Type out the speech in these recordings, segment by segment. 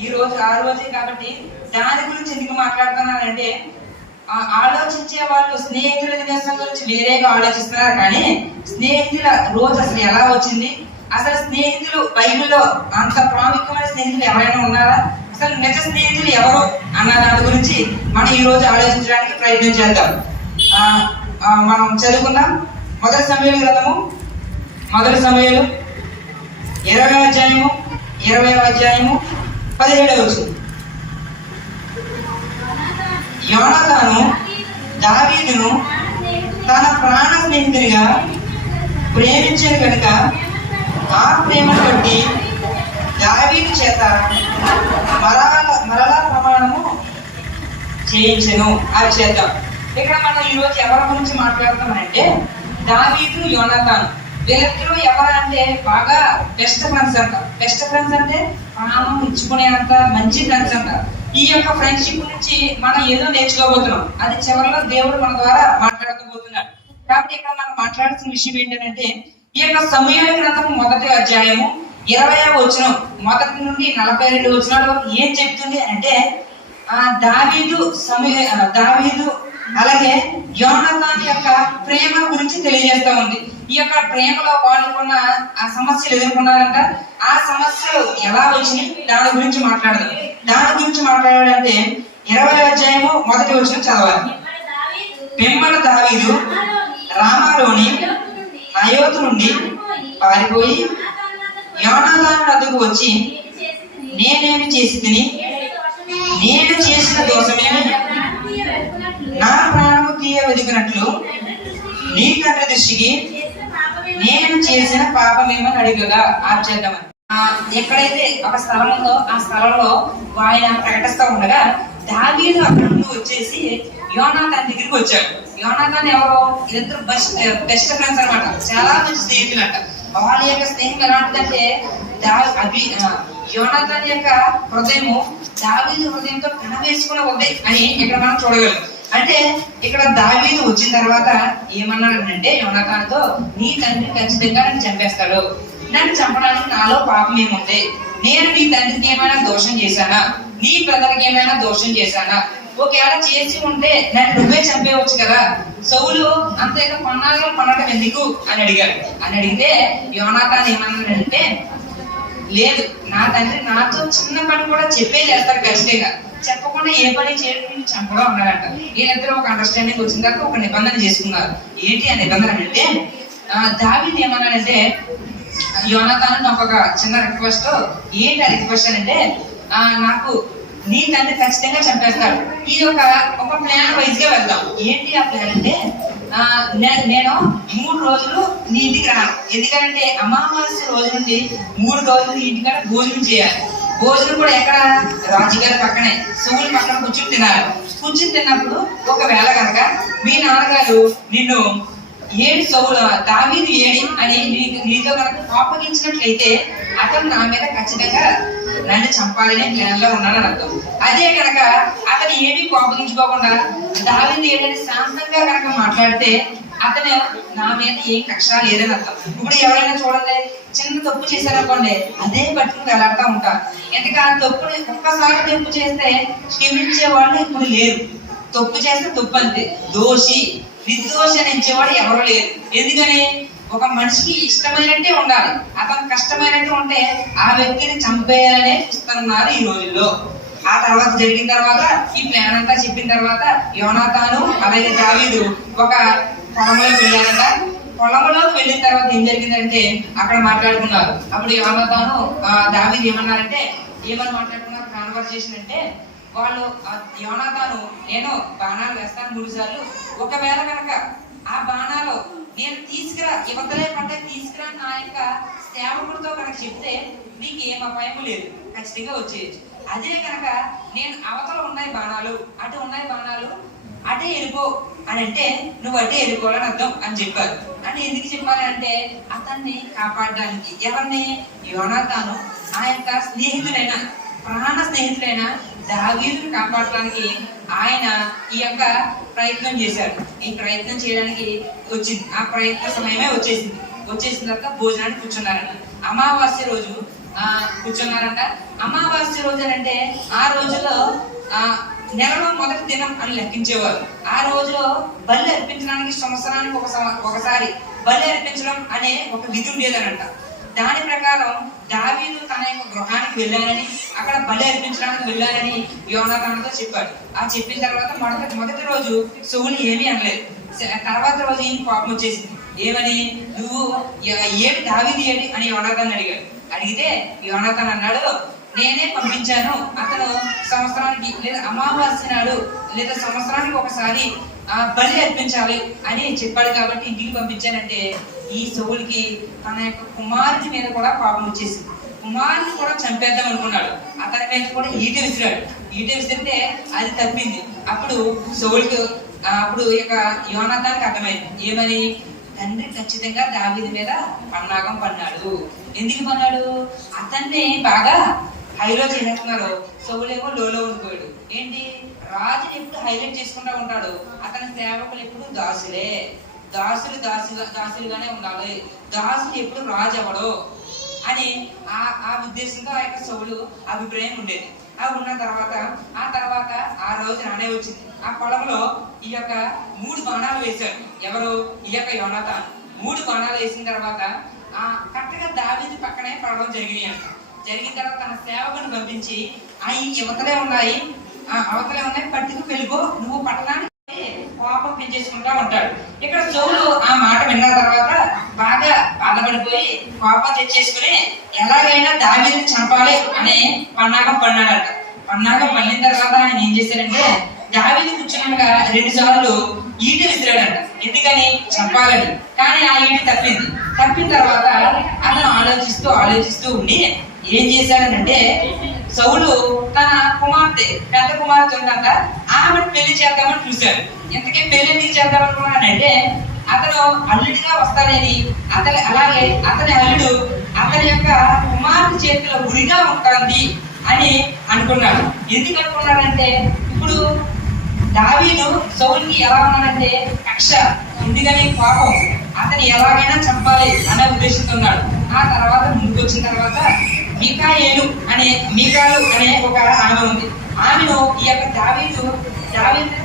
ఈ రోజు ఆ రోజే కాబట్టి దాని గురించి ఎందుకు మాట్లాడుతున్నానంటే ఆలోచించే వాళ్ళు స్నేహితుల దినోత్సవం గురించి వేరేగా ఆలోచిస్తున్నారు, కానీ స్నేహితుల రోజు అసలు ఎలా వచ్చింది, అసలు స్నేహితులు బైబిల్లో అంత ప్రాముఖ్యమైన స్నేహితులు ఎవరైనా ఉన్నారా, అసలు నిజ స్నేహితులు ఎవరు అన్న దాని గురించి మనం ఈ రోజు ఆలోచించడానికి ప్రయత్నం చేద్దాం. మనం చదువుకుందాం. మొదటి సమూయేలు గ్రంథము 20వ అధ్యాయము 17వ వచనం. యోనాతాను దావీదును తన ప్రాణ స్నేహితునిగా ప్రేమించాడు కనుక ఆ ప్రేమను బట్టి దావీదు చేత మరలా ప్రమాణము చేయించెను. అది చేద్దాం. ఇక్కడ మనం ఈరోజు ఎవరి గురించి మాట్లాడుతామంటే దావీదు, యోనాతాను. వీళ్ళిద్దరూ ఎవరంటే బాగా బెస్ట్ ఫ్రెండ్స్ అంట. బెస్ట్ ఫ్రెండ్స్ అంటే ప్రాణం ఇచ్చుకునేంత మంచి ఫ్రెండ్స్ అంట. ఈ యొక్క ఫ్రెండ్షిప్ నుంచి మనం ఏదో నేర్చుకోబోతున్నాం. అది చివరిలో దేవుడు మన ద్వారా మాట్లాడకపోతున్నాడు. కాబట్టి ఇక్కడ మనం మాట్లాడుతున్న విషయం ఏంటంటే ఈ యొక్క సమూయేలు గ్రంథము 1వ అధ్యాయము 20వ వచనం మొదటి నుండి 42 వచనాల వరకు ఏం చెప్తుంది అంటే దావీదు అలాగే యోనాతాను యొక్క ప్రేమ గురించి తెలియజేస్తా ఉంది. ఈ యొక్క ప్రేమలో వాళ్ళకున్న ఆ సమస్యలు ఎదుర్కొన్నారంట. ఆ సమస్యలు ఎలా వచ్చినాయి దాని గురించి మాట్లాడదాం. దాని గురించి మాట్లాడాలంటే 20వ అధ్యాయము 1వ వచనం చదవాలి. పిమ్మట దావీదు రామాలోని నయోతు నుండి పారిపోయి యోనాతాను వద్దకు వచ్చి, నేనేమి చేసి తిని, నేను చేసిన దోషమేమి, నా ప్రాణము తీయ వెదిగినట్లు నీ తండ్రి దృష్టికి నేను చేసిన పాపమేమని అడిగగా ఆర్చేద్దామని. ఎక్కడైతే ఒక స్థలం ఉందో ఆ స్థలంలో ఆయన ప్రకటిస్తూ ఉండగా దావీదు అక్కడ నుండి వచ్చేసి యోనాతాను దగ్గరికి వచ్చాడు. యోనాతాను ఎవరో ఇద్దరు బెస్ట్ ఫ్రెండ్స్ అనమాట. చాలా మంచి స్నేహితులు అంట. వాళ్ళ యొక్క స్నేహం ఎలాంటిదంటే యోనాతాను యొక్క హృదయము దావీదు హృదయంతో కనవేసుకున్న హృదయం అని ఇక్కడ మనం చూడగలం. అంటే ఇక్కడ దావీదు వచ్చిన తర్వాత ఏమన్నాడంటే యోనాతానుతో, నీ తండ్రి ఖచ్చితంగా నన్ను చంపేస్తాడు, నన్ను చంపడానికి నాలో పాపం ఏముంది, నేను నీ తండ్రికి ఏమైనా దోషం చేశానా, నీ బ్రదర్కి ఏమైనా దోషం చేశానా, ఒకవేళ చేసి ఉంటే నన్ను నువ్వే చంపేయవచ్చు కదా, సౌలు అంతేగా కొనడం ఎందుకు అని అడిగాడు. అని అడిగితే యోనాతాను ఏమన్నాడంటే, లేదు, నా తండ్రి నాతో చిన్న పని కూడా చెప్పే చేస్తాడు, ఖచ్చితంగా చెప్పకుండా ఏ పని చేయడం చంపడం అన్నాడంట. వీళ్ళిద్దరూ ఒక అండర్స్టాండింగ్ వచ్చిన తర్వాత ఒక నిబంధన చేసుకున్నారు. ఏంటి ఆ నిబంధన అంటే దావీదు ఏమన్నాడంటే, యోనాతాను నాకు ఒక చిన్న రిక్వెస్ట్. ఏంటి ఆ రిక్వెస్ట్ అంటే, నాకు నీ తండ్రి ఖచ్చితంగా చంపేస్తాడు, ఇది ఒక ప్లాన్ వైజ్ గా వెళ్దాం. ఏంటి ఆ ప్లాన్ అంటే, నేను 3 రోజులు నీ ఇంటికి రాను. ఎందుకంటే అమావాస్య రోజు నుండి 3 రోజులు ఇంటికాడ భోజనం చేయాలి. భోజనం కూడా ఎక్కడ, రాజుగారి పక్కనే సూర్యుల పక్కన కూర్చుని తినాలి. కూర్చుని తిన్నప్పుడు ఒకవేళ కనుక మీ నాన్నగారు నిన్ను దావీదు ఏడి అని నీతో కనుక కోపగించినట్లయితే అతను నా మీద ఖచ్చితంగా నన్ను చంపాలనే ప్లాన్ లో ఉన్నాడని అర్థం. అదే కనుక అతను ఏమీ కోపగించుకోకుండా దావీదు ఏడని శాంతంగా కనుక మాట్లాడితే అతను నా మీద ఏం కక్ష లేదని అర్థం. ఇప్పుడు ఎవరైనా చూడండి, చిన్న తప్పు చేశారనుకోండి, అదే పట్టుకుని వెళ్లాడుతూ ఉంటారు. ఎందుకంటే ఆ తప్పుని ఒక్కసారి తప్పు చేస్తే క్షమించే వాళ్ళు ఇప్పుడు లేరు. తప్పు చేస్తే తప్పు అంతే, దోషి నిర్దోషి అని ఇచ్చేవాడు ఎవరు లేరు. ఎందుకని ఒక మనిషికి ఇష్టమైనట్టే ఉండాలి, అతను కష్టమైనట్టు ఉంటే ఆ వ్యక్తిని చంపేయాలనే చూస్తున్నారు ఈ రోజుల్లో. ఆ తర్వాత జరిగిన తర్వాత ఈ ప్లాన్ అంతా చెప్పిన తర్వాత యోనాతాను అలాగే దావీదు ఒక పొలంలోకి వెళ్ళారంట. పొలంలోకి వెళ్ళిన తర్వాత ఏం జరిగిందంటే అక్కడ మాట్లాడుకున్నారు. అప్పుడు యోనాతాను దావీదు ఏమని మాట్లాడుకున్నారు కాన్వర్సేషన్ అంటే, వాళ్ళు యోనాతాను, నేను బాణాలు వేస్తాను 3 సార్లు, ఒకవేళ కనుక ఆ బాణాలు నేను తీసుకురా యువతలే పడ్డ తీసుకురా నా యొక్క సేవకుడితో కనుక చెప్తే నీకు ఏం అపాయం లేదు, ఖచ్చితంగా వచ్చేయచ్చు. అదే కనుక నేను అవతల ఉన్నాయి బాణాలు, అటు ఉన్నాయి బాణాలు, అటే వెళ్ళిపో అని అంటే నువ్వు అటే వెళ్ళిపోవాలని అర్థం అని చెప్పారు. అంటే ఎందుకు చెప్పాలంటే అతన్ని కాపాడడానికి. ఎవరిని? యోనాతాను ఆ యొక్క స్నేహితుడైన ప్రాణ స్నేహితుడైన దావీదును కాపాడడానికి ఆయన ఈ యొక్క ప్రయత్నం చేశాడు. ఈ ప్రయత్నం చేయడానికి వచ్చింది, ఆ ప్రయత్న సమయమే వచ్చేసిన తర్వాత భోజనానికి కూర్చున్నారని. అమావాస్య రోజు కూర్చున్నారంట. అమావాస్య రోజునంటే ఆ రోజులో నెలలో మొదటి దినం అని లెక్కించేవారు. ఆ రోజులో బలి అర్పించడానికి సంవత్సరానికి ఒకసారి బలి అర్పించడం అనే ఒక విధి ఉండేదనంట. దాని ప్రకారం దావీదు తన యొక్క గృహానికి వెళ్ళానని, అక్కడ బలి అర్పించడానికి వెళ్ళానని యోనాతానుతో చెప్పాడు. ఆ చెప్పిన తర్వాత మొదటి రోజు సౌలు ఏమీ అనలేదు. తర్వాత రోజు ఈయన కోపం వచ్చేసింది. ఏమని, నువ్వు ఏమి దావీదు ఏంటి అని యోనాతాను అడిగాడు. అడిగితే యోనాతాను అన్నాడు, నేనే పంపించాను. అతను సంవత్సరానికి లేదా అమావాస్య నాడు లేదా సంవత్సరానికి ఒకసారి బలి అర్పించాలి అని చెప్పాడు కాబట్టి ఇంటికి పంపించానంటే, ఈ సౌలుకి తన యొక్క కుమారుడి మీద కూడా కోపం వచ్చేసింది. కుమారుని కూడా చంపేద్దాం అనుకున్నాడు. అతని మీద కూడా ఈట విసిరాడు. ఈట విసిరితే అది తప్పింది. అప్పుడు సౌలుకి అప్పుడు ఇక యోనాతానికి అర్థమైంది. ఏమని, తండ్రి ఖచ్చితంగా దావీదు మీద పన్నాగం పన్నాడు. ఎందుకు పన్నాడు? అతన్ని బాగా హైలో చేస్తున్నారు. సౌలేమో లోలో ఉండిపోయాడు. ఏంటి, రాజుని ఎప్పుడు హైలైట్ చేసుకుంటా ఉంటాడు. అతని సేవకులు ఎప్పుడు దాసులుగానే ఉండాలి. దాసులు ఎప్పుడు రాజు అవడు అని ఆ ఉద్దేశంతో ఆ యొక్క సౌలు అభిప్రాయం ఉండేది. ఉన్న తర్వాత ఆ రోజు నానే వచ్చింది. ఆ పొలంలో ఈ యొక్క 3 బాణాలు వేశారు. ఎవరు? ఈ యొక్క యోనాతాను 3 బాణాలు వేసిన తర్వాత కరెక్ట్గా దావీదు పక్కనే పడడం జరిగినాయి అంట. జరిగిన తర్వాత తన సేవకుని పంపించి అవతలే ఉన్నాయి పట్టుకు వెళ్ళిపో, నువ్వు పట్టణానికి కోపం పెంచేసుకుంటా ఉంటాడు. ఇక్కడ సౌలు ఆ మాట విన్న తర్వాత బాగా బాధపడిపోయి కోపం తెచ్చేసుకుని ఎలాగైనా దావీదుని చంపాలి అనే పన్నాగం పన్నాడంట. పన్నాగం పన్నిన తర్వాత ఆయన ఏం చేశారంటే, దావీదు కూర్చున్నాక 2 సార్లు ఈట విసిరాడంట. ఎందుకని? చంపాలని. కానీ ఆ ఈట తప్పిన తర్వాత అతను ఆలోచిస్తూ ఉండి ఏం చేశాడనంటే, సౌలు తన పెద్ద కుమార్తె ఉందంట, ఆమె పెళ్లి చేద్దామని చూశాడు. ఇంతకీ పెళ్లి ఎందుకు చేద్దామనుకున్నాడంటే, అతను అల్లుడిగా వస్తాడని, అలాగే అతని అల్లుడు అతని యొక్క కుమార్తె చేతిలో ఉరిగా ఉంటుంది అని అనుకున్నాడు. ఎందుకు అనుకున్నాడంటే, ఇప్పుడు దావీదు సౌలుకి ఎలా ఉన్నాడంటే కక్ష, ఎందుకని కోపం, అతని ఎలాగైనా చంపాలి అనే ఉద్దేశంతో ఉన్నాడు. ఆ తర్వాత ముందుకు వచ్చిన తర్వాత మీకాలు అనే ఒక ఆమె ఉంది. ఆమెను ఈ యొక్క దావీదు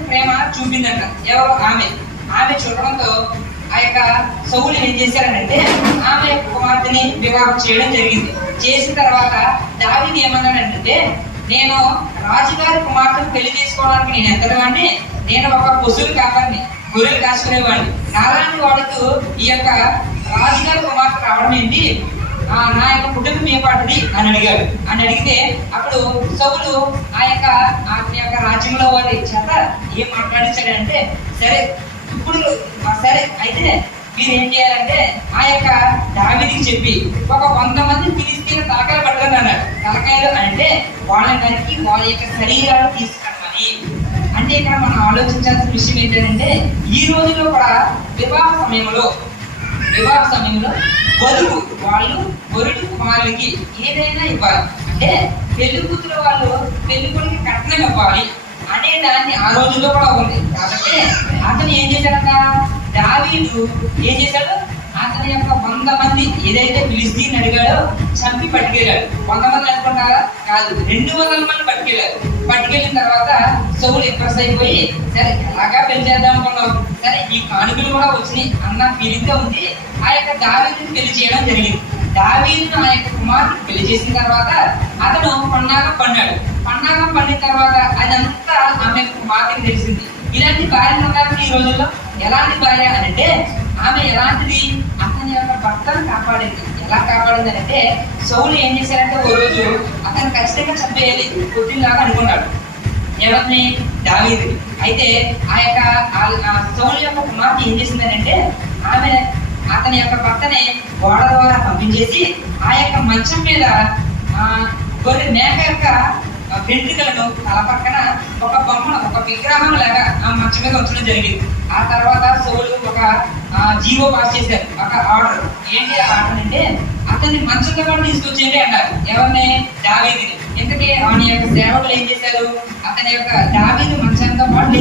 ప్రేమ చూపిందంట. ఎవరు? ఆమె చూడడంతో ఆ యొక్క సౌలు ఏం చేశారనంటే, ఆమె యొక్క కుమార్తెని వివాహం చేయడం జరిగింది. చేసిన తర్వాత దావీదు ఏమన్నాడంటే, నేను రాజుగారి కుమార్తెను పెళ్లి చేసుకోవడానికి నేను ఎంతవాడిని, నేను ఒక పశువులు కాపాడిని, గొర్రెలు కాసుకునేవాడిని, నాలాంటి వాడుకు ఈ యొక్క రాజుగారి కుమార్తె రావడం ఏంటి, నా యొక్క కుటుంబం ఏ పాటిది అని అడిగితే అప్పుడు సౌలు ఆ యొక్క రాజ్యంలో వారి చేత ఏం మాట్లాడించాడంటే, సరే అయితే మీరు ఏం చేయాలంటే ఆ యొక్క దావీదుకి చెప్పి ఒక 100 మంది ఫిలిష్తీయుల తలకాయలు పట్టుకొని అన్నాడు. తలకాయలు అంటే వాళ్ళని నరికి వాళ్ళ యొక్క శరీరాలు తీసుకురమ్మని. అంటే ఇక్కడ మనం ఆలోచించాల్సిన విషయం ఏంటంటే, ఈ రోజుల్లో కూడా వివాహ సమయంలో వరుడు కుమారుడికి ఏదైనా ఇవ్వాలి. అంటే పెళ్లి కూతురు వాళ్ళు పెళ్లి కొడుకు కట్నం ఇవ్వాలి అనే దాన్ని ఆ రోజుల్లో కూడా ఉంది. కాబట్టి అతను ఏం చేశాడట, దావీదు ఏం చేశాడు, అతని యొక్క 100 మంది ఏదైతే ఫిలిష్తీయుని అడిగాడో చంపి పట్టుకెళ్ళాడు. 100 మంది అనుకుంటారా? కాదు, 200 మంది పట్టుకెళ్ళిన తర్వాత సౌలు ఇంప్రెస్ అయిపోయి, సరే ఎలాగా పెళ్లి చేద్దాం అనుకున్నావు, సరే ఈ కానుకలు కూడా వచ్చినాయి అన్న ఫీలింగ్ గా ఉంది. ఆ యొక్క దావీదుని పెళ్లి చేయడం జరిగింది. దావీదును ఆ యొక్క కుమారుడు పెళ్లి చేసిన తర్వాత అతను పన్నాగం పన్నిన తర్వాత అదంతా ఆమె కుమార్తెకి తెలిసింది. ఇలాంటి భార్యలు ఉన్నారు ఈ రోజుల్లో. ఎలాంటి భార్య అని అంటే, ఆమె ఎలాంటిది, అతని యొక్క భర్తను కాపాడింది. ఎలా కాపాడింది అంటే, సౌలు ఏం చేశారంటే ఓ రోజు అతను ఖచ్చితంగా చంపేయాలి కొట్టిలాగా అనుకున్నాడు. ఎవరిని? దావీదు. అయితే ఆ యొక్క సౌలు యొక్క కుమార్తె ఏం చేసిందనంటే, ఆమె అతని యొక్క భర్తని గోడ ద్వారా పంపించేసి ఆ యొక్క మంచం మీద గొర్రె మేక యొక్క వెంట్రుకలను తల పక్కన ఒక విగ్రహం లాగా ఆ మంచం మీద ఉంచడం జరిగింది. ఆ తర్వాత సౌలు ఒక జీవో పాస్ చేశారు, ఒక ఆర్డర్. ఏంటి ఆ ఆర్డర్ అంటే, అతన్ని మంచంతో పాటు తీసుకొచ్చేయండి అన్నారు. ఎవరిని? దావీదుని. ఎందుకే ఆయన యొక్క సేవకులు ఏం చేశారు, అతని యొక్క దావీదు మంచంతో పాటు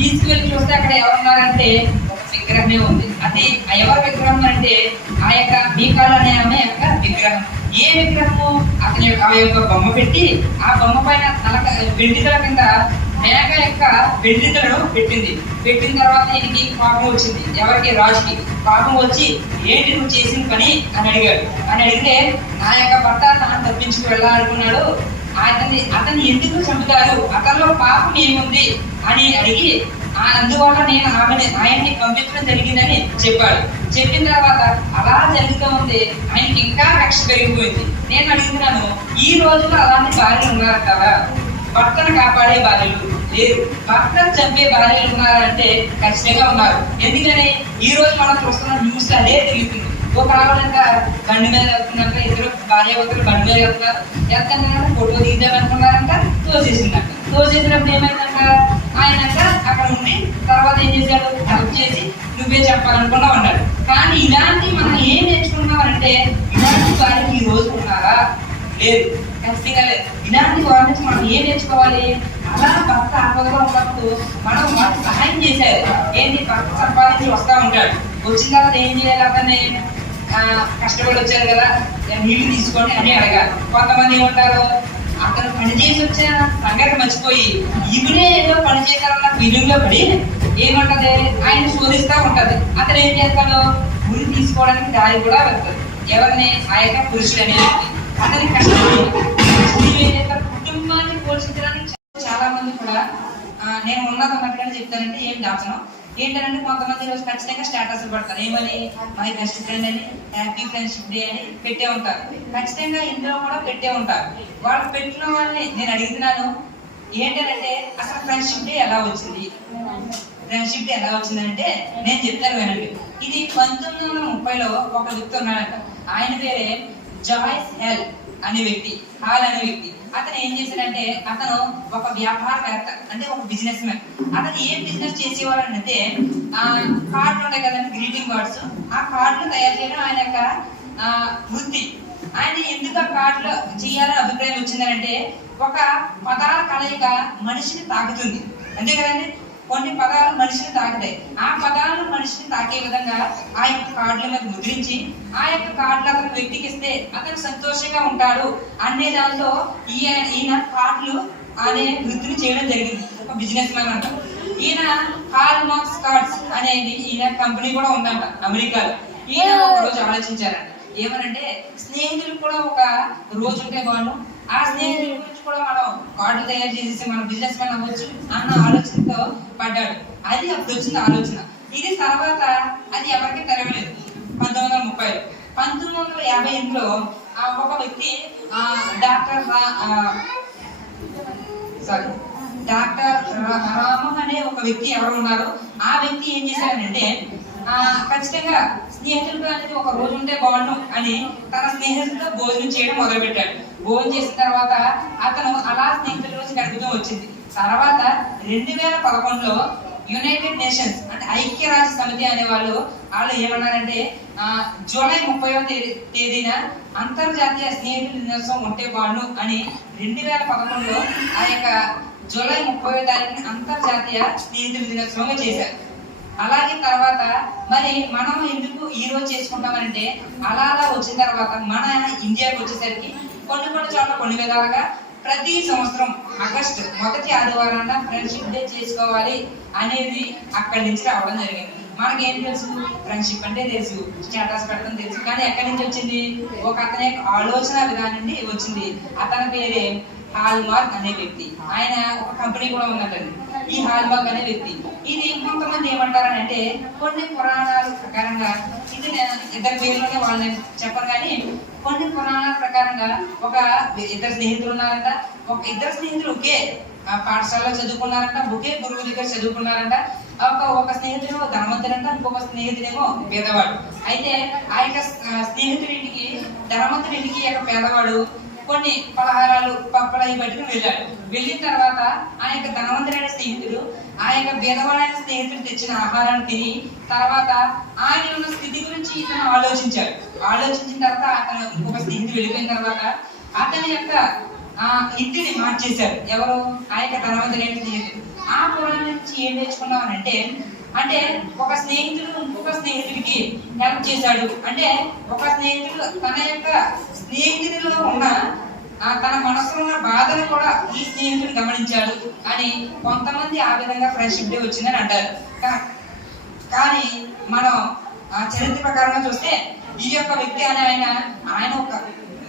తీసుకువెళ్ళి చూస్తే అక్కడ ఎవరున్నారంటే ఒక విగ్రహమే ఉంది. అది ఎవరి విగ్రహం అంటే ఆ యొక్క మీకాలు అనే ఆమె యొక్క విగ్రహం. ఏ విగ్రహము ఆ యొక్క బొమ్మ పెట్టి ఆ బొమ్మ పైన వెండితల కింద మేక యొక్క వెండితలను పెట్టిన తర్వాత ఈయనకి కోపం వచ్చింది. ఎవరికి? రాజుకి కోపం వచ్చి, ఏంటి నువ్వు చేసిన పని అని అడిగాడు. అని అడిగితే, నా యొక్క భర్త తాను తప్పించుకు వెళ్ళాలనుకున్నాడు, అతన్ని ఎందుకు చంపుతారు, అతనిలో పాపం ఏముంది అని అడిగి, అందువల్ల నేను ఆయన్ని పంపించడం జరిగిందని చెప్పాడు. చెప్పిన తర్వాత అలా జరుగుతూ ఉంది. ఆయనకి ఇంకా కక్ష పెరిగిపోయింది. నేను అడుగుతున్నాను, ఈ రోజులో అలాంటి భార్యలు ఉన్నారంటారా? భర్తను కాపాడే భార్యలు లేరు, భర్తను చంపే భార్యలు ఉన్నారంటే ఖచ్చితంగా ఉన్నారు. ఎందుకని ఈ రోజు మనం చూస్తున్న న్యూస్ అదే తిరుగుతుంది. ఒక ఆవిడంట బండి మీద వెళ్తున్నాక ఇద్దరు భార్యాభర్తలు బండి మీద వెళ్తున్నారంట, ఫోటో దిగుదాం అనుకున్నారంట, తోసేసినప్పుడు ఏమైందంట, ఆయనంట అక్కడ ఉండి తర్వాత ఏం చేశాడు, హెల్ప్ చేసి నువ్వే చెప్పాలనుకున్నావు అన్నాడు. కానీ ఇలాంటి మనం ఏం నేర్చుకున్నామంటే, ఇలాంటి భార్యలు ఈ రోజు ఉన్నారా? లేదు, ఖచ్చితంగా లేదు. ఇలాంటి వారి నుంచి మనం ఏం నేర్చుకోవాలి? అలా భర్త ఆపదలో ఉన్నప్పుడు మనం వాళ్ళకి సహాయం చేశారు. ఏంటి, భర్త సంపాదించి వస్తా ఉంటాడు, వచ్చిన తర్వాత ఏం చేయాలి? అతన్ని కష్టపడి వచ్చారు కదా, నీళ్లు తీసుకోండి అని అడగాలి. కొంతమంది ఏమంటారు, అతను పని చేసి వచ్చిన సంగతి మర్చిపోయి ఇవినే ఏదో పని చేశారన్న ఫీలింగ్ లో పడి ఏమంటది, ఆయన శోధిస్తూ ఉంటది. అతను ఏం చేస్తాడు, ఉరి తీసుకోవడానికి దారి కూడా వెళ్తాడు. ఎవరిని? ఆ యొక్క పురుషుడు అనే వ్యక్తి. అతని కష్టపడి కుటుంబాన్ని పోషించడానికి చాలా మంది కూడా నేను ఉన్నది అన్నట్టుగానే చెప్తానంటే ఏం దాచను. ఏంటంటే కొంతమంది రోజు ఖచ్చితంగా స్టేటస్ పడతారు. ఏమని? మై బెస్ట్ ఫ్రెండ్ అని, హ్యాపీ ఫ్రెండ్షిప్ డే అని పెట్టే ఉంటారు. ఖచ్చితంగా ఇందులో కూడా పెట్టే ఉంటారు. వాళ్ళు పెట్టిన వాళ్ళని నేను అడుగుతున్నాను, ఏంటంటే అసలు ఫ్రెండ్షిప్ డే ఎలా వచ్చింది? ఫ్రెండ్షిప్ డే ఎలా వచ్చిందంటే నేను చెప్తాను వినండి. ఇది 1930లో ఒక వ్యక్తి ఉన్నాడంట. ఆయన పేరే జాయిస్ హాల్ అనే వ్యక్తి. అతను ఏం చేశాడంటే, అతను ఒక వ్యాపారవేత్త, అంటే ఒక బిజినెస్ మ్యాన్. అతను ఏం బిజినెస్ చేసేవాడు అంటే, కార్డులు ఉంటాయి కదండి, గ్రీటింగ్ కార్డ్స్. ఆ కార్డులు తయారు చేయడం ఆయన యొక్క వృత్తి. ఆయన ఎందుకు ఆ కార్డులు చేయాలని అభిప్రాయం వచ్చిందంటే, ఒక పదాల కలయిక మనిషిని తాకుతుంది, అంతే కదండి. కొన్ని పదాలు మనిషిని తాకుతాయి. ఆ పదాలను మనిషిని తాకే విధంగా ఆ యొక్క కార్డుల మీద ముద్రించి ఆ యొక్క కార్డులు అతను వ్యక్తికి ఇస్తే అతను సంతోషంగా ఉంటాడు అనే దాంతో ఈయన కార్డులు అనే వృత్తిని చేయడం జరిగింది. ఒక బిజినెస్ మ్యాన్ అంట. ఈయన హాల్ మార్క్స్ కార్డ్స్ అనేది ఈయన కంపెనీ కూడా ఉందంట అమెరికాలో. ఈయన ఒక రోజు ఆలోచించారంట, ఏమనంటే స్నేహితులు కూడా ఒక రోజు ఉంటే వాళ్ళు ఆ స్నేహితుల గురించి కూడా మనం కార్డులు తయారు చేసేసి మనం బిజినెస్ మ్యాన్ అవ్వచ్చు అన్న ఆలోచనతో పడ్డాడు. అది అప్పుడు వచ్చింది ఆలోచన. ఇది తర్వాత అది ఎవరికి తెరవలేదు. 1930లో 1958లో ఒక వ్యక్తి డాక్టర్ రామ అనే ఒక వ్యక్తి ఎవరు ఉన్నారో ఆ వ్యక్తి ఏం చేశారంటే, ఖచ్చితంగా స్నేహితులతో అనేది ఒక రోజు ఉంటే బాగుండు అని తన స్నేహితులతో భోజనం చేయడం మొదలు పెట్టాడు. భోజనం చేసిన తర్వాత అతను అలా స్నేహితుల రోజు గడుపుతూ వచ్చింది. తర్వాత 2011లో యునైటెడ్ నేషన్స్ అంటే ఐక్యరాజ్య సమితి అనే వాళ్ళు ఏమన్నారంటే, జూలై 30వ తేదీన అంతర్జాతీయ స్నేహితుల దినోత్సవం ఉంటే బాగుండు అని 2011లో ఆ యొక్క జూలై 30వ తారీఖున అంతర్జాతీయ స్నేహితుల దినోత్సవంగా చేశారు. అలాగే తర్వాత మరి మనం ఎందుకు ఈ రోజు చేసుకుంటామంటే, అలా వచ్చిన తర్వాత మన ఇండియాకి వచ్చేసరికి కొన్ని చోట్ల కొన్ని విధాలుగా ప్రతి సంవత్సరం ఆగస్టు 1వ ఆదివారాన ఫ్రెండ్షిప్ డే చేసుకోవాలి అనేది అక్కడి నుంచి రావడం జరిగింది. మనకేం తెలుసు, ఫ్రెండ్షిప్ అంటే తెలుసు, స్టేటస్ పెట్టడం తెలుసు. కానీ ఎక్కడి నుంచి వచ్చింది? ఒక అతని ఆలోచన విధానం నుండి వచ్చింది. అతని పేరే హాల్ మార్క్ అనే వ్యక్తి. ఆయన ఒక కంపెనీ కూడా ఉందంటండి, ఈ హాల్ మార్క్ అనే వ్యక్తి. ఇది కొంతమంది ఏమంటారని అంటే, కొన్ని పురాణాల ప్రకారంగా ఇది ఇద్దరు పేర్లోనే వాళ్ళు నేను చెప్పను, కానీ కొన్ని పురాణాల ప్రకారంగా ఒక ఇద్దరు స్నేహితులు ఉన్నారంట. ఇద్దరు స్నేహితులు ఒకే పాఠశాలలో చదువుకున్నారంట, ఒకే గురువు దగ్గర చదువుకున్నారంట. ఒక స్నేహితుడు ధనవంతుడంట, ఇంకొక స్నేహితుడేమో పేదవాడు. అయితే ఆ యొక్క స్నేహితుడింటికి ధనవంతుడింటికి యొక్క పేదవాడు కొన్ని పలహారాలు పప్పలవి పట్టుకుని వెళ్ళాడు. వెళ్ళిన తర్వాత ఆ యొక్క ధనవంతుడైన స్నేహితుడు ఆ యొక్క పేదవాడైన స్నేహితుడు తెచ్చిన ఆహారాన్ని తిని తర్వాత ఆయన ఉన్న స్థితి గురించి ఇతను ఆలోచించాడు. ఆలోచించిన తర్వాత అతను ఇంకొక స్నేహితుడు వెళ్ళిపోయిన తర్వాత అతని యొక్క ఇంటిని మార్చేశారు. ఎవరు? ఆ యొక్క ధనవంతుడైన స్నేహితుడు. ఆ పురాణం నుంచి ఏం నేర్చుకున్నామనంటే, అంటే ఒక స్నేహితుడు ఇంకొక స్నేహితుడికి హెల్ప్ చేశాడు అంటే ఒక స్నేహితుడు తన యొక్క స్నేహితుడిలో ఉన్న తన మనసులో ఉన్న బాధను కూడా ఈ స్నేహితుడు గమనించాడు అని కొంతమంది ఆ విధంగా ఫ్రెండ్షిప్ డే వచ్చిందని అంటారు. కానీ మనం చరిత్ర ప్రకారంగా చూస్తే ఈ యొక్క వ్యక్తి అని ఆయన ఒక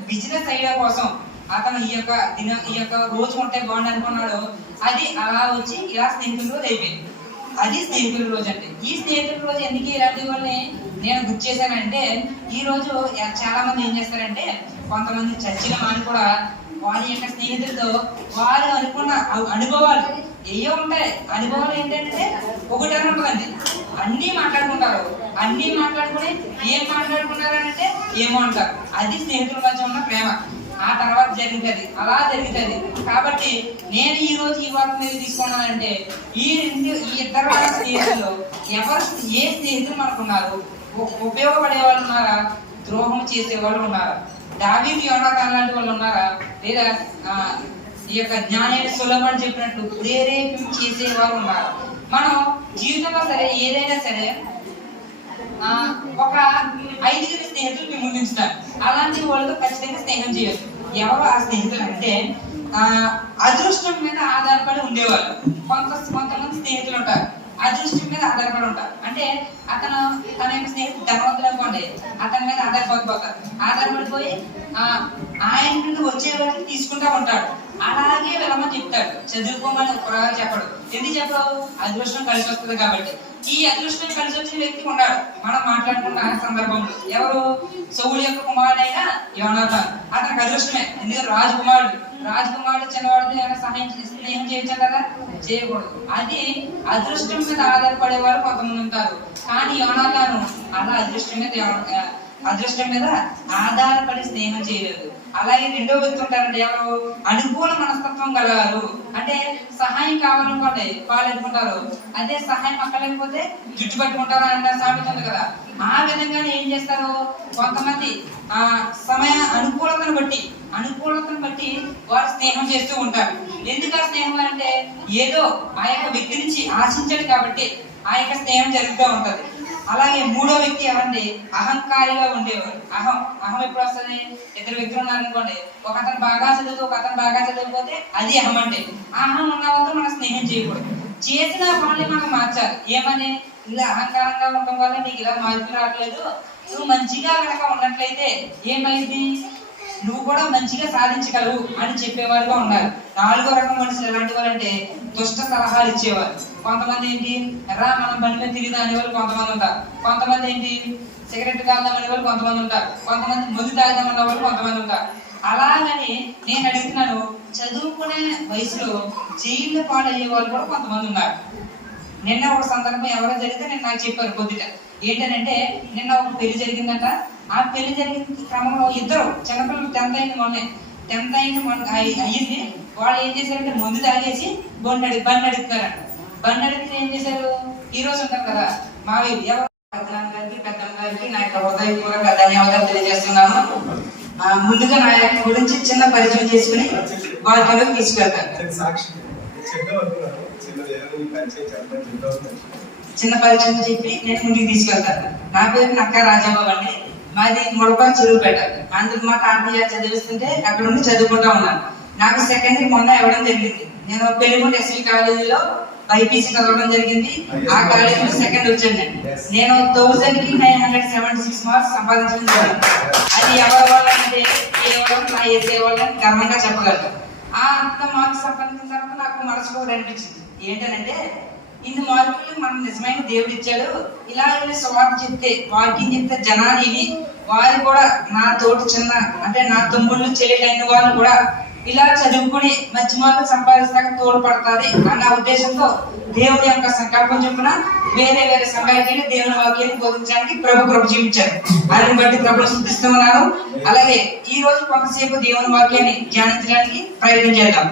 బిజినెస్ ఐడియా కోసం అతను ఈ యొక్క రోజు ఉంటే బాగుంది అనుకున్నాడు. అది అలా వచ్చి ఇలా స్నేహితుల రోజు అయిపోయింది. అది స్నేహితుల రోజు అంటే. ఈ స్నేహితుల రోజు ఎందుకు ఇలాంటి వాళ్ళని నేను గుర్తు చేశానంటే, ఈ రోజు చాలా మంది ఏం చేస్తారంటే కొంతమంది చర్చిల మాని కూడా వారి యొక్క స్నేహితులతో వారు అనుకున్న అనుభవాలు ఏయో ఉంటాయి. అనుభవాలు ఏంటంటే ఒకటే ఉంటుందండి, అన్నీ మాట్లాడుకుంటారు. అన్నీ మాట్లాడుకుని ఏం మాట్లాడుకున్నారంటే ఏమో అంటారు. అది స్నేహితుల మధ్య ఉన్న ప్రేమ. ఆ తర్వాత జరుగుతుంది, అలా జరుగుతుంది. కాబట్టి నేను ఈ రోజు ఈ వార్త మీద తీసుకున్నానంటే ఈ ఇద్దరు స్నేహితులు ఎవరు ఏ స్నేహితులు మనకున్నారు? ఉపయోగపడే వాళ్ళు ఉన్నారా? ద్రోహం చేసే వాళ్ళు ఉన్నారా? దావీదు యోనాతాను లాంటి వాళ్ళు ఉన్నారా? లేదా ఈ యొక్క జ్ఞానైన సొలొమోను చెప్పినట్టు ప్రేరేపణ చేసేవారు ఉన్నారు? మనం జీవితంలో సరే ఏదైనా సరే ఒక 5 స్నేహితులు మేము ముందుంచుతారు. అలాంటి వాళ్ళతో ఖచ్చితంగా స్నేహం చేయొచ్చు. ఎవరు ఆ స్నేహితులు అంటే అదృష్టం మీద ఆధారపడి ఉండేవాళ్ళు. కొంతమంది స్నేహితులు ఉంటారు అదృష్టం మీద ఆధారపడి ఉంటారు. అంటే తన యొక్క స్నేహితులు ధనవంతులు అనుకోండి, అతని మీద ఆధారపడిపోయి ఆయన నుండి వచ్చే రోజు తీసుకుంటా ఉంటాడు. అలాగే వెళ్ళమని చెప్తాడు, చదువుకోమని ఒకరాగా చెప్పడు. ఎందుకు చెప్పడు? అదృష్టం కలిసి వస్తుంది కాబట్టి. ఈ అదృష్టం కలిసి వచ్చిన వ్యక్తి ఉన్నాడు మనం మాట్లాడుకున్న సందర్భంలో. ఎవరు? సౌలు యొక్క కుమారుడైన యోనాతాను. అతనికి అదృష్టమే, ఎందుకంటే రాజకుమారుడు చిన్నవాడితో ఏమైనా స్నేహం చేయొచ్చు కదా? చేయకూడదు. అది అదృష్టం మీద ఆధారపడే వాళ్ళు కొంతమంది ఉంటారు. కానీ యోనాతాను అలా అదృష్టం మీద ఆధారపడి స్నేహం చేయలేదు. అలాగే రెండో వ్యక్తి ఉంటారంటే ఎవరు? అనుకూల మనస్తత్వం గలవారు. అంటే సహాయం కావాలనుకోండి వాళ్ళు ఎదుర్కొంటారు, అదే సహాయం అక్కలేకపోతే జుట్టు పట్టుకుంటారు అంటే సామెత ఉంది కదా. ఆ విధంగానే ఏం చేస్తారు కొంతమంది సమయ అనుకూలతను బట్టి వారు స్నేహం చేస్తూ ఉంటారు. ఎందుకు ఆ స్నేహం అంటే ఏదో ఆ యొక్క వ్యక్తి నుంచి ఆశించాడు కాబట్టి ఆ యొక్క స్నేహం జరుగుతూ ఉంటది. అలాగే మూడో వ్యక్తి ఎవరండి? అహంకారిగా ఉండేవారు. అహం ఎప్పుడు వస్తుంది? 2 వ్యక్తులు ఉన్నారనుకోండి, ఒక అతను బాగా చదువుకోతే అది అహం అంటే. అహం ఉన్న వాళ్ళతో మనం స్నేహం చేయకూడదు. చేసిన పనులు మనం మార్చాలి. ఏమని? ఇలా అహంకారంగా ఉండటం వల్ల నీకు ఇలా మార్పు రావట్లేదు, నువ్వు మంచిగా కనుక ఉన్నట్లయితే ఏమైంది, నువ్వు కూడా మంచిగా సాధించగలవు అని చెప్పేవారుగా ఉన్నారు. 4వ రకం మనుషులు ఎలాంటి వాళ్ళు అంటే దుష్ట సలహాలు ఇచ్చేవారు. కొంతమంది ఏంటి, మనం బండి మీద తిరిగిదా అనేవాళ్ళు కొంతమంది ఉంటారు. కొంతమంది ఏంటి, సిగరెట్ కాల్దాం అనేవాళ్ళు కొంతమంది ఉంటారు. కొంతమంది మందు తాగుదాం అనే వాళ్ళు కొంతమంది ఉంటారు. అలాగని నేను అడుగుతున్నాను, చదువుకునే వయసులో జైలు పాలయ్యే వాళ్ళు కూడా కొంతమంది ఉన్నారు. నిన్న ఒక సందర్భం ఎవరో జరిగితే నేను నాకు చెప్పారు పొద్దుట. ఏంటంటే నిన్న ఒక పెళ్లి జరిగిందంట. ఆ పెళ్లి జరిగిన క్రమంలో ఇద్దరు చిన్నపిల్లలు 10th అయ్యింది. వాళ్ళు ఏం చేశారంటే మందు తాగేసి బండి అడుగుతారంట. బండి అడిగితే ఏం చేశారు? ఈ రోజు ఉంటారు కదా మా వీరు ఎవరు పెద్దమ్మ గారికి నా యొక్క హృదయపూర్వక ధన్యవాదాలు తెలియజేస్తున్నాను. ముందుగా నా యొక్క గురించి చిన్న పరిచయం చేసుకుని వాళ్ళకి తీసుకెళ్తాను. చిన్న పరిచయం చెప్పి నేను ముందుకు తీసుకెళ్తాను. నా పేరు నక్క రాజాబాబు అండి. మాది ముడపల్లి చెరువుపేట. అందుకు మా తాతయ్య చదివిస్తుంటే అక్కడ ఉండి చదువుకుంటా ఉన్నాను. నాకు సెకండరీ మొన్న ఇవ్వడం జరిగింది. నేను పెళ్లిగుంట ఎస్వి కాలేజీలో బైపీసీ చదవడం జరిగింది. ఆ కాలేజీలో సెకండ్ వచ్చాను. నేను 1000కి 976 మార్క్స్ సంపాదించడం జరిగింది. అది ఎవరి వల్ల అంటే కేవలం నా ఏసే వాళ్ళని గర్వంగా చెప్పగలుగుతాను. అంత మార్క్స్ సంపాదించిన తర్వాత నాకు మనసులో అనిపించింది ఏంటంటే, ఇన్ని మార్కులు మనం నిజమైన దేవుడు ఇచ్చాడు. ఇలా స్వార్థ చెప్తే వాకింగ్ చెప్తే జనాన్ని వారు కూడా నా తోటి చిన్న అంటే నా తమ్ముళ్ళు చెల్లెలైన వాళ్ళు కూడా ఇలా చదువుకుని మంచి మార్కులు సంపాదిస్తాక తోడ్పడుతుంది అన్న ఉద్దేశంతో దేవుడి యొక్క సంకల్పం చొప్పున వేరే సమయానికి దేవుని వాక్యాన్ని బోధించడానికి ప్రభు జీవించారు. దాన్ని బట్టి ప్రభుత్వం శుద్ధిస్తూ ఉన్నాను. అలాగే ఈ రోజు కొంతసేపు దేవుని వాక్యాన్ని ధ్యానించడానికి ప్రయత్నం చేద్దాం.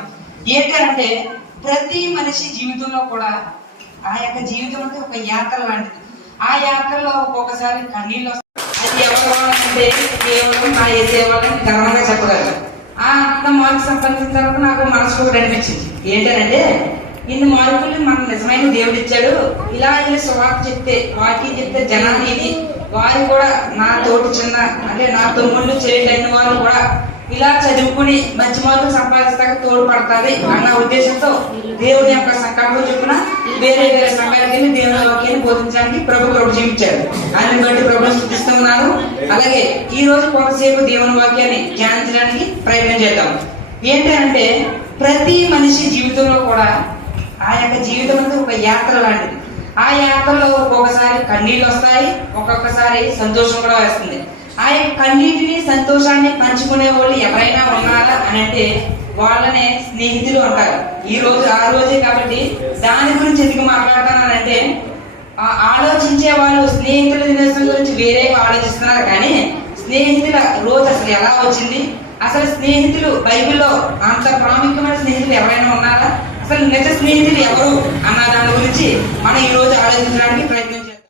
ఏంటంటే ప్రతి మనిషి జీవితంలో కూడా ఆ యొక్క జీవితం అంటే ఒక యాత్ర లాంటిది. ఆ యాత్రలో ఒక్కొక్కసారి కన్నీళ్ళు వస్తాయి. అది ఎవరంటే కేవలం నా ఏసే వాళ్ళని గర్వంగా చెప్పగలరు. అంత మార్క్స్ సంపాదించిన తర్వాత నాకు మనసులో అనిపించింది ఏంటంటే, ఇన్ని మార్పులు మన నిజమైన దేవుడు ఇచ్చాడు. ఇలా ఇలా సువార్త చెప్తే వాక్యం చెప్తే జనాన్ని ఇది వారు కూడా నా తోటి చిన్న అంటే నా తమ్ముళ్ళు చెల్లెళ్ళైన వాళ్ళు కూడా ఇలా చదువుకుని మంచి మార్కులు సంపాదిస్తాక తోడ్పడతాది అన్న ఉద్దేశంతో దేవుని యొక్క సంకల్పం చొప్పున వేరే వేరే సమయాలకి దేవుని వాక్యాన్ని బోధించడానికి ప్రభు కృప చూపించారు. ఆయన బట్టి ప్రభుని స్తుతిస్తున్నాను. అలాగే ఈ రోజు కొంతసేపు దేవుని వాక్యాన్ని ధ్యానించడానికి ప్రయత్నం చేద్దాం. ఏంటంటే ప్రతి మనిషి జీవితంలో కూడా ఆ యొక్క జీవితం అనేది ఒక యాత్ర లాంటిది. ఆ యాత్రలో ఒక్కొక్కసారి కన్నీళ్ళు వస్తాయి, ఒక్కొక్కసారి సంతోషం కూడా వస్తుంది. ఆ యొక్క కన్నీటిని సంతోషాన్ని పంచుకునే వాళ్ళు ఎవరైనా ఉన్నారా అని అంటే వాళ్ళనే స్నేహితులు అంటారు. ఈ రోజు ఆ రోజే కాబట్టి దాని గురించి ఎందుకు మాట్లాడతానంటే ఆలోచించే వాళ్ళు స్నేహితుల దినోత్సవం గురించి వేరేగా ఆలోచిస్తున్నారు. కానీ స్నేహితుల రోజు అసలు ఎలా వచ్చింది, అసలు స్నేహితులు బైబిల్లో అంత ప్రాముఖ్యమైన స్నేహితులు ఎవరైనా ఉన్నారా, అసలు నిజ స్నేహితులు ఎవరు అన్న దాని గురించి మనం ఈ రోజు ఆలోచించడానికి ప్రయత్నం